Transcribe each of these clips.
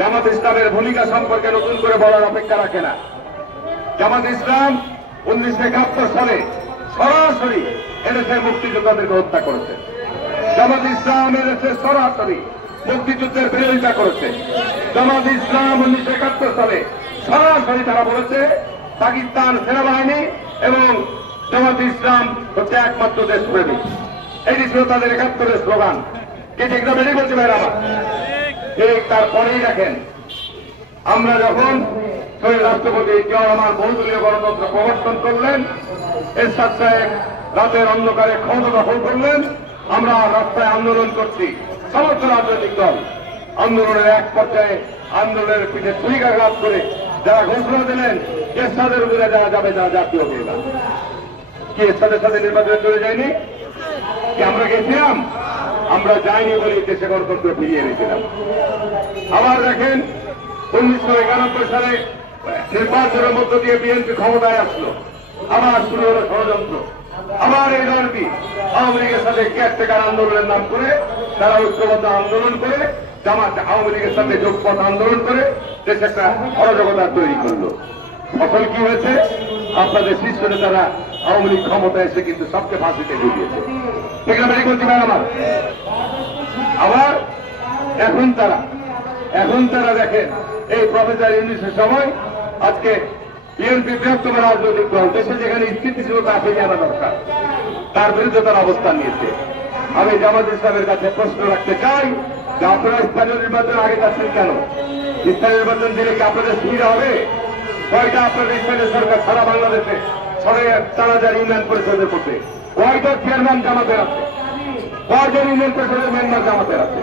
জামাত ইসলামের ভূমিকা সম্পর্কে নতুন করে বলার অপেক্ষা রাখে না। জামাত ইসলাম 1971 সালে সরাসরি এদেশের মুক্তিযোদ্ধাদেরকে হত্যা করেছে। জামাত ইসলাম এদেশে সরাসরি মুক্তিযুদ্ধের বিরোধিতা করেছে। জামাত ইসলাম 1971 সালে সরাসরি তারা বলেছে পাকিস্তান সেনাবাহিনী এবং জামাত ইসলাম হচ্ছে একমাত্র দেশপ্রেমিক। এটি ছিল তাদের 71-এর স্লোগান। কে ঠিক না বেরিয়ে বলছে ভাইরা আমার? ঠিক তারপরেই দেখেন, আমরা যখন শহীদ রাষ্ট্রপতি জিয়াউর রহমান বহুদলীয় গণতন্ত্র প্রবর্তন করলেন, এরশাদ সাহেব রাতের অন্ধকারে ক্ষমতা দখল করলেন, আমরা রাস্তায় আন্দোলন করছি। সমস্ত রাজনৈতিক দল আন্দোলনের এক পর্যায়ে আন্দোলনের পিঠে ছুরিকাঘাত করে যারা ঘোষণা দিলেন এরশাদের উপরে যারা যাবে যারা জাতীয় বিরোধী, কি এরশাদের সাথে নির্বাচনে চলে যায়নি? কি আমরা গেছিলাম? আমরা যাইনি বলে দেশে গণতন্ত্র ফিরিয়ে এনেছিলাম। আবার দেখেন 1991 সালে নির্বাচনের মধ্য দিয়ে বিএনপি ক্ষমতায় আসলো, আবার শুরু হলো ষড়যন্ত্র। আবার এই দলটি আওয়ামী লীগের সাথে কেয়ারটেকার আন্দোলনের নাম করে তারা ঐক্যবদ্ধ আন্দোলন করে জামাত আওয়ামী লীগের সাথে যোগপথ আন্দোলন করে দেশে একটা অরাজকতা তৈরি করলো। ফসল কি হয়েছে? আপনাদের শীর্ষ নেতারা আওয়ামী লীগ ক্ষমতায় এসে কিন্তু সবকে ফাঁসিতে ঢুকিয়েছে। এখানে বেরিয়ে করছি ভাই আমার। আবার এখন তারা দেখেন এই প্রফেসর ইউনূসের সময় আজকে বিএনপি বৃহত্তম রাজনৈতিক দল, দেশে যেখানে স্থিতিশীলতা আসে জানা দরকার, তার বিরুদ্ধে তারা অবস্থান নিয়েছে। আমি জামাত ইসলামের কাছে প্রশ্ন রাখতে চাই যে আপনারা স্থানীয় নির্বাচন আগে যাচ্ছেন কেন? স্থানীয় নির্বাচন দিলে কি আপনাদের সুবিধা হবে? কয়টা আপনাদের স্থানীয় সরকার সারা বাংলাদেশে 4,000 ইউনিয়ন পরিষদের মধ্যে কয়টা চেয়ারম্যান জামাতের আছে? কয়জন ইউনিয়ন পরিষদের মেম্বার জামাতের আছে?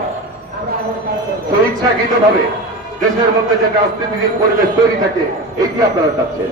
ইচ্ছাকৃত ভাবে দেশের মধ্যে যে রাজনীতির পরিবেশ তৈরি থাকে, এইটি আপনারা চাচ্ছেন।